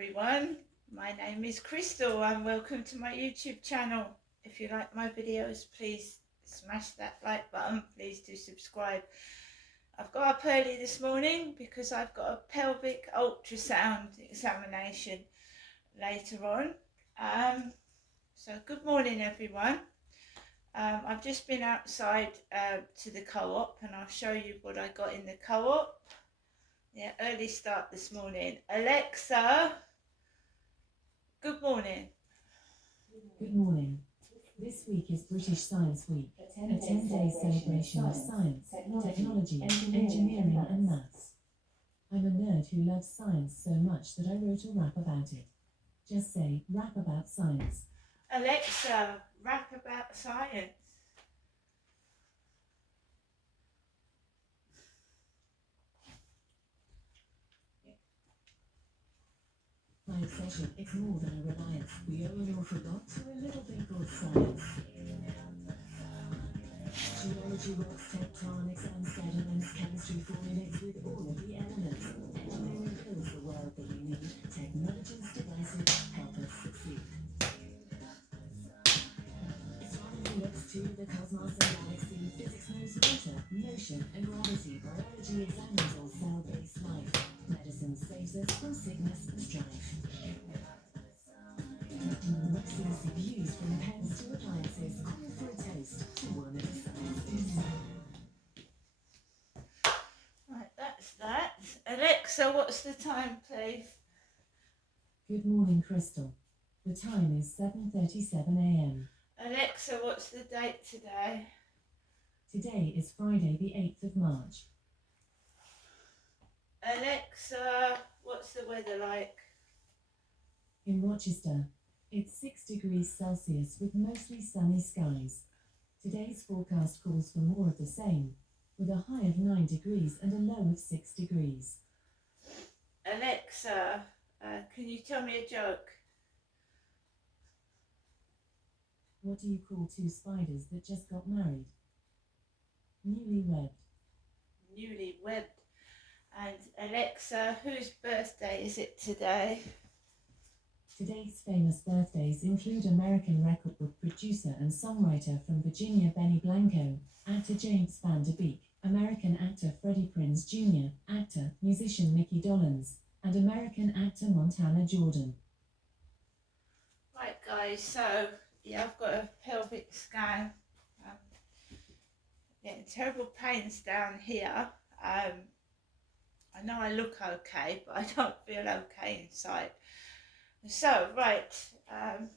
everyone, my name is Crystal and welcome to my YouTube channel. If you like my videos, please smash that like button, please do subscribe. I've got up early this morning because I've got a pelvic ultrasound examination later on. So good morning everyone. I've just been outside to the co-op and I'll show you what I got in the co-op. Yeah, early start this morning. Alexa, good morning. Good morning. This week is British Science Week, a 10-day celebration of science, technology, engineering and maths. I'm a nerd who loves science so much that I wrote a rap about it. Just say, rap about science. Alexa, rap about science. My obsession, it's more than a reliance. We owe an awful lot to a little thing called science. Geology, rocks, tectonics, and sediments, chemistry formulates with all of the elements. Engineering builds the world that we need. Technology's devices help us succeed. Astronomy looks to the cosmos and galaxy. Physics knows water, motion, and gravity. Biology examines all cell-based life. Medicine saves us from sickness and strife. Sees views from pens to appliances. Call for a toast to one of the sciences. Right, that's that. Alexa, what's the time, please? Good morning, Crystal. The time is 7:37 a.m. Alexa, what's the date today? Today is Friday, the 8th of March. Alexa, what's the weather like? In Rochester, it's 6 degrees Celsius with mostly sunny skies. Today's forecast calls for more of the same, with a high of 9 degrees and a low of 6 degrees. Alexa, can you tell me a joke? What do you call two spiders that just got married? Newlywed. Newlywed. And Alexa, whose birthday is it today? Today's famous birthdays include American record book producer and songwriter from Virginia Benny Blanco, actor James Van Der Beek, American actor Freddie Prinze Jr., actor, musician Mickey Dolenz, and American actor Montana Jordan. Right guys, so yeah, I've got a pelvic scan. Getting terrible pains down here. I know I look okay, but I don't feel okay inside. So, right, one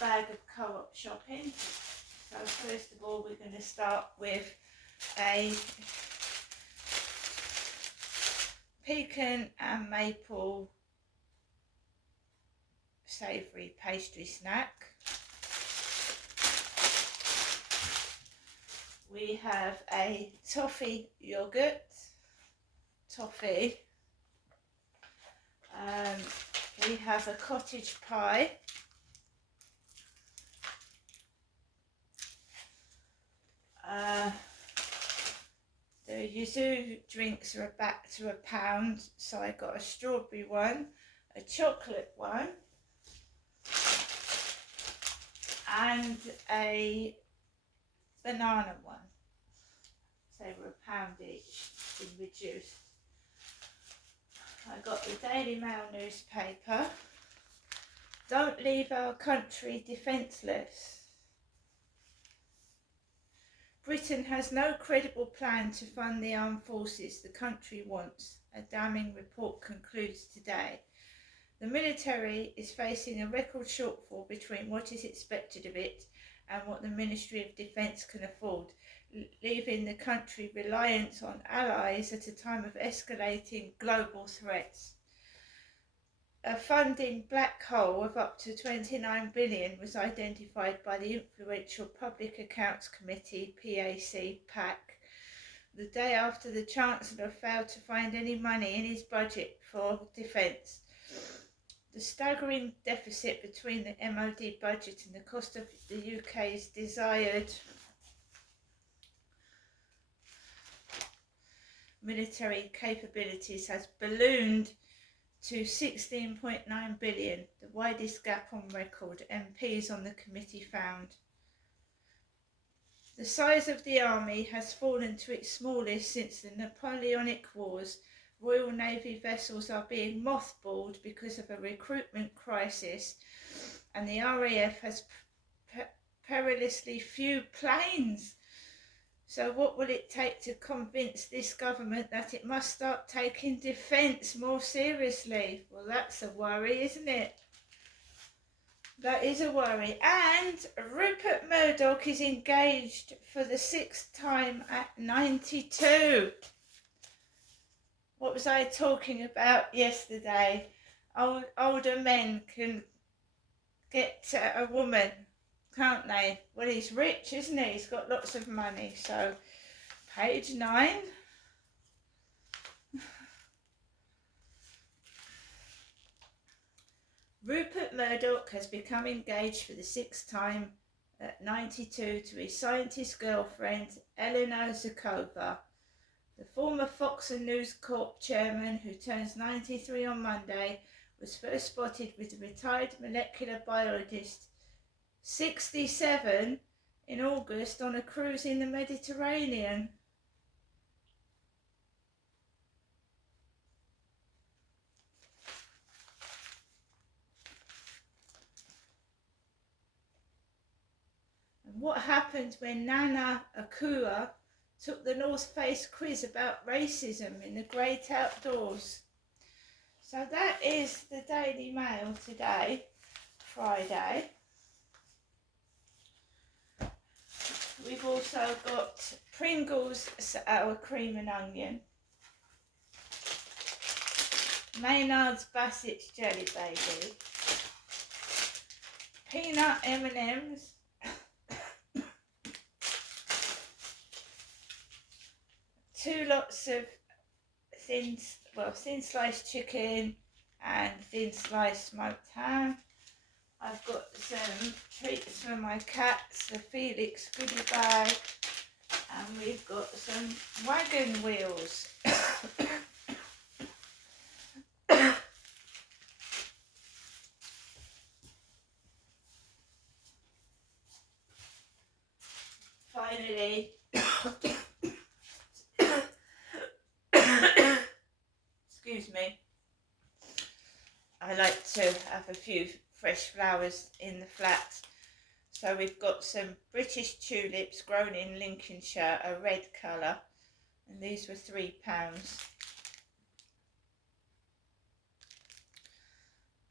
bag of co-op shopping. So first of all, we're going to start with a pecan and maple savoury pastry snack. We have a toffee yoghurt, toffee. We have a cottage pie. The yuzu drinks are back to £1, so I got a strawberry one, a chocolate one, and a banana one. So they were £1 each, been reduced. I got the Daily Mail newspaper. Don't leave our country defenceless. Britain has no credible plan to fund the armed forces the country wants, a damning report concludes today. The military is facing a record shortfall between what is expected of it and what the Ministry of Defence can afford, leaving the country reliant on allies at a time of escalating global threats. A funding black hole of up to £29 billion was identified by the influential Public Accounts Committee, PAC, the day after the Chancellor failed to find any money in his budget for defence. The staggering deficit between the MOD budget and the cost of the UK's desired military capabilities has ballooned to 16.9 billion, the widest gap on record, MPs on the committee found. The size of the army has fallen to its smallest since the Napoleonic Wars. Royal Navy vessels are being mothballed because of a recruitment crisis, and the RAF has perilously few planes. So what will it take to convince this government that it must start taking defence more seriously? Well, that's a worry, isn't it? That is a worry. And Rupert Murdoch is engaged for the 6th time at 92. What was I talking about yesterday? Older men can get a woman, can't they? Well, he's rich, isn't he? He's got lots of money. So, page 9. Rupert Murdoch has become engaged for the 6th time at 92 to his scientist girlfriend, Eleanor Zakova. The former Fox and News Corp chairman, who turns 93 on Monday, was first spotted with the retired molecular biologist, 67, in August on a cruise in the Mediterranean. And what happened when Nana Akua took the North Face quiz about racism in the great outdoors? So that is the Daily Mail today, Friday. We've also got Pringles sour cream and onion, Maynard's Bassett's Jelly Baby, peanut M&Ms, two lots of thin sliced chicken and thin sliced smoked ham. I've got some treats for my cats, the Felix goodie bag, and we've got some wagon wheels. Finally, excuse me, I like to have a few fresh flowers in the flat. So we've got some British tulips grown in Lincolnshire, a red colour, and these were £3.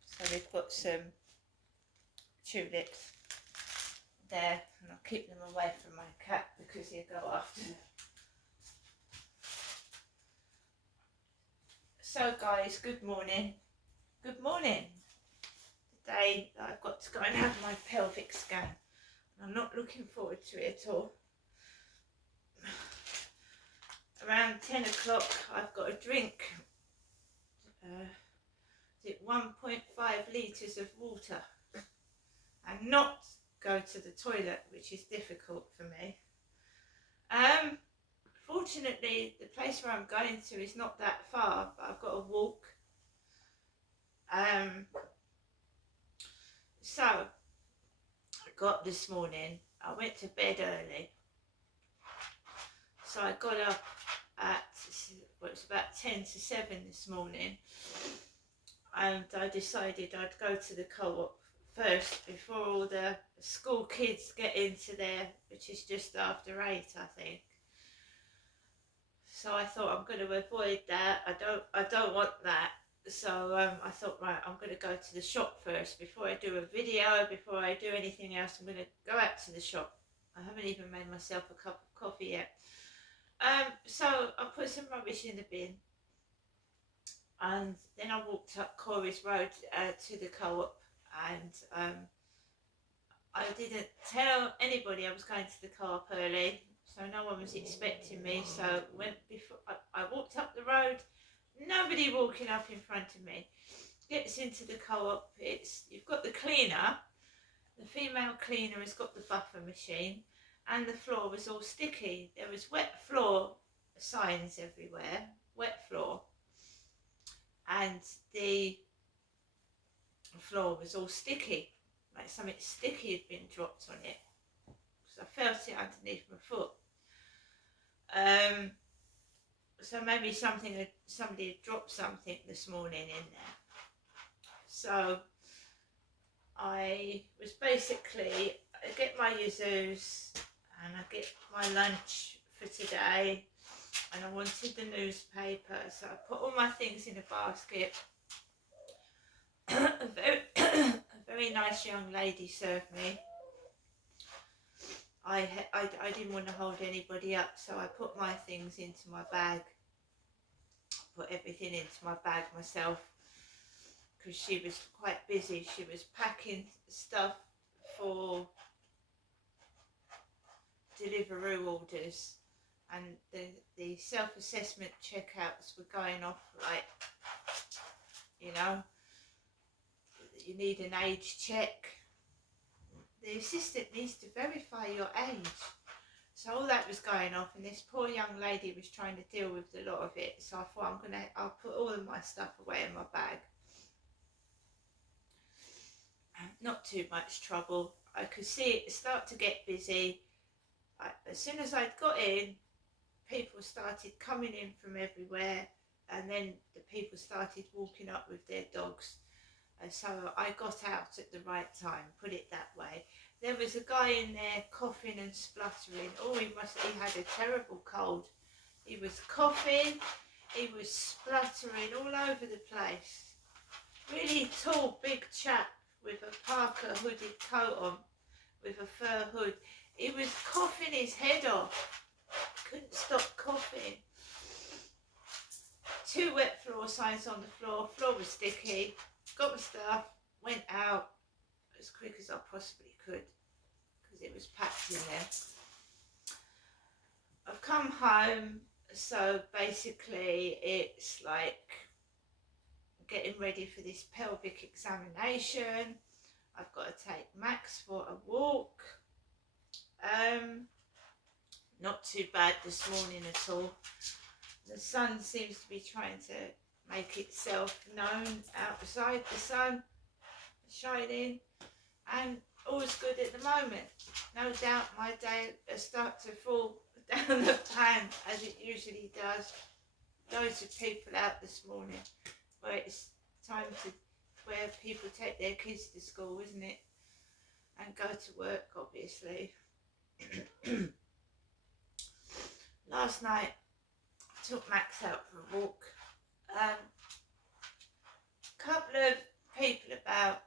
So we've got some tulips there, and I'll keep them away from my cat because he'll go after them. So guys, good morning. Good morning. Today I've got to go and have my pelvic scan. I'm not looking forward to it at all. Around 10 o'clock I've got to drink 1.5 litres of water and not go to the toilet, which is difficult for me. Fortunately, the place where I'm going to is not that far, but I've got to walk. So, I got this morning, I went to bed early. So I got up at, well, it was about 10 to 7 this morning. And I decided I'd go to the co-op first before all the school kids get into there, which is just after 8, I think. So I thought I'm going to avoid that. I don't want that. So I thought, right, I'm going to go to the shop first before I do a video, before I do anything else. I'm going to go out to the shop. I haven't even made myself a cup of coffee yet. So I put some rubbish in the bin, and then I walked up Corey's Road to the co-op, and I didn't tell anybody I was going to the co-op early, so no one was expecting me. So before I walked up the road, nobody walking up in front of me. Gets into the co-op, you've got the cleaner, the female cleaner has got the buffer machine, and the floor was all sticky. There was wet floor signs everywhere, wet floor, and the floor was all sticky, like something sticky had been dropped on it, because I felt it underneath my foot. So maybe somebody had dropped something this morning in there. So I was basically, I get my Yuzus and I get my lunch for today, and I wanted the newspaper, so I put all my things in a basket. a very nice young lady served me. I didn't want to hold anybody up, so I put my things into my bag. Put everything into my bag myself, because she was quite busy. She was packing stuff for Deliveroo orders, and the self-assessment checkouts were going off, like, you know, you need an age check. The assistant needs to verify your age. So all that was going off, and this poor young lady was trying to deal with a lot of it. So I thought, I'll put all of my stuff away in my bag. Not too much trouble. I could see it start to get busy. As soon as I'd got in, people started coming in from everywhere, and then the people started walking up with their dogs. And so I got out at the right time, put it that way. There was a guy in there coughing and spluttering. Oh, he had a terrible cold. He was coughing, he was spluttering all over the place. Really tall, big chap with a parka hooded coat on, with a fur hood. He was coughing his head off. Couldn't stop coughing. 2 wet floor signs on the floor. Floor was sticky. Got my stuff, went out as quick as I possibly could, because it was packed in there. I've come home, so basically it's like getting ready for this pelvic examination. I've got to take Max for a walk. Not too bad this morning at all. The sun seems to be trying to make itself known outside, the sun shining, and all's good at the moment. No doubt my day will start to fall down the pan, as it usually does. Loads of people out this morning, where it's time to, where people take their kids to school, isn't it, and go to work, obviously. Last night I took Max out for a walk. Couple of people about.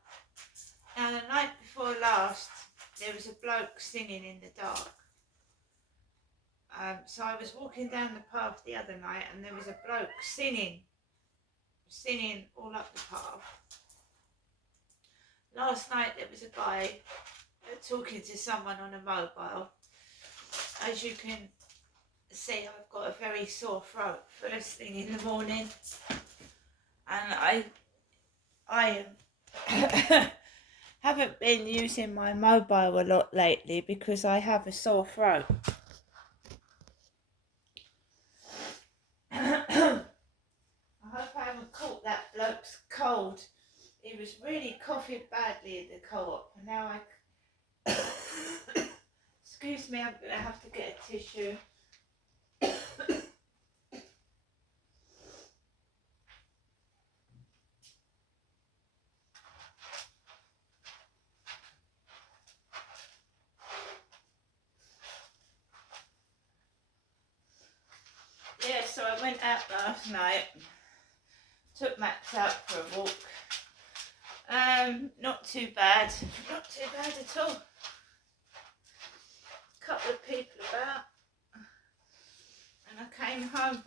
Now, the night before last, there was a bloke singing in the dark. So I was walking down the path the other night, and there was a bloke singing all up the path. Last night there was a guy talking to someone on a mobile. As you can see, I've got a very sore throat first thing in the morning, and I haven't been using my mobile a lot lately because I have a sore throat. I hope I haven't caught that bloke's cold. He was really coughing badly at the co-op, and now excuse me, I'm going to have to get a tissue. Yeah, so I went out last night, took Max out for a walk. Not too bad at all. Couple of people about, and I came home.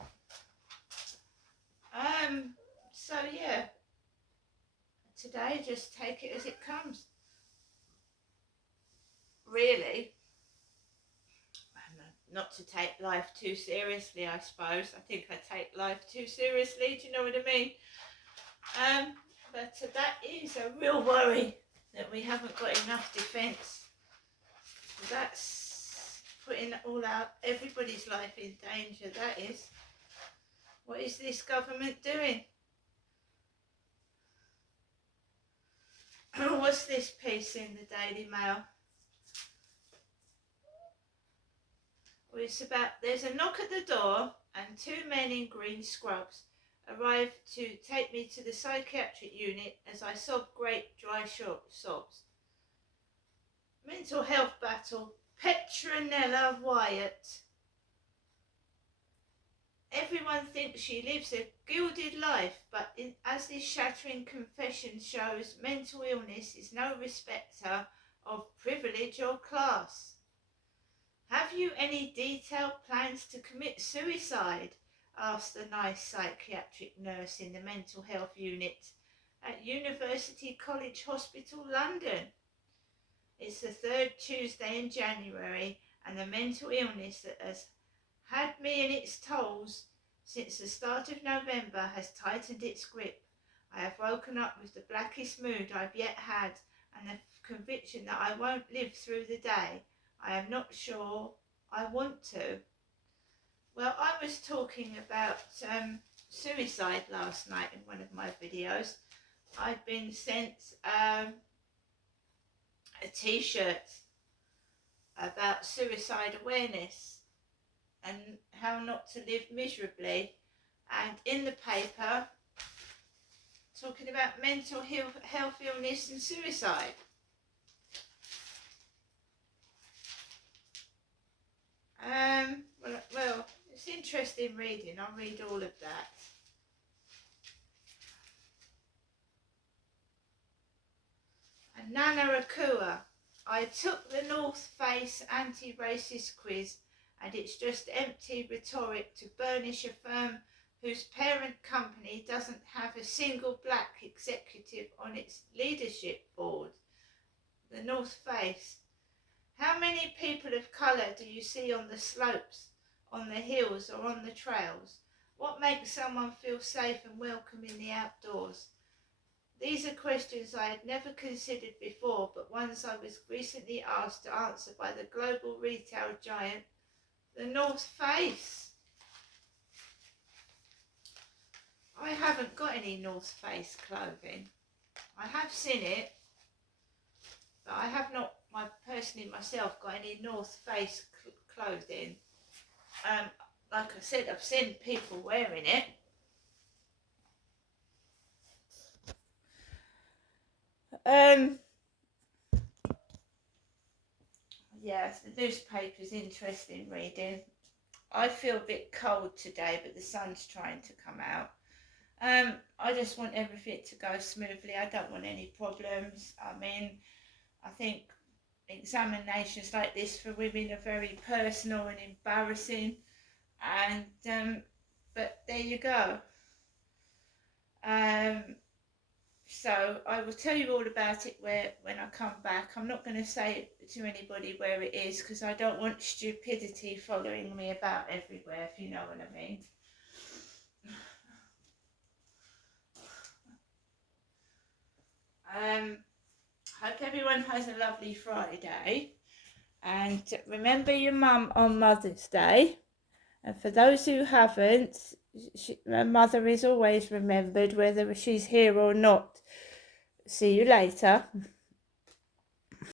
So yeah, today just take it as it comes. Really, not to take life too seriously, I suppose. I think I take life too seriously, do you know what I mean? But that is a real worry, that we haven't got enough defence. That's putting everybody's life in danger, that is. What is this government doing? What's this piece in the Daily Mail? Well, it's about, there's a knock at the door and two men in green scrubs arrive to take me to the psychiatric unit as I sob great dry sobs. Mental health battle. Petronella Wyatt. Everyone thinks she lives a gilded life, but as this shattering confession shows, mental illness is no respecter of privilege or class. Have you any detailed plans to commit suicide? Asked the nice psychiatric nurse in the mental health unit at University College Hospital, London. It's the third Tuesday in January, and the mental illness that has had me in its toils since the start of November has tightened its grip. I have woken up with the blackest mood I've yet had and the conviction that I won't live through the day. I am not sure I want to. Well, I was talking about suicide last night in one of my videos. I'd been sent a t-shirt about suicide awareness and how not to live miserably, and in the paper talking about mental health illness and suicide. Well, it's interesting reading. I'll read all of that. And Nana Akua. I took the North Face anti-racist quiz, and it's just empty rhetoric to burnish a firm whose parent company doesn't have a single black executive on its leadership board. The North Face. How many people of colour do you see on the slopes, on the hills or on the trails? What makes someone feel safe and welcome in the outdoors? These are questions I had never considered before, but ones I was recently asked to answer by the global retail giant, the North Face. I haven't got any North Face clothing. I have seen it, but I have not personally myself got any North Face clothing. Like I said, I've seen people wearing it. Yes, the newspaper's interesting reading. I feel a bit cold today, but the sun's trying to come out. I just want everything to go smoothly. I don't want any problems. I mean, I think examinations like this for women are very personal and embarrassing, and but there you go. So I will tell you all about it when I come back. I'm not going to say to anybody where it is because I don't want stupidity following me about everywhere, if you know what I mean. Hope everyone has a lovely Friday, and remember your mum on Mother's Day. And for those who haven't, her mother is always remembered whether she's here or not. See you later.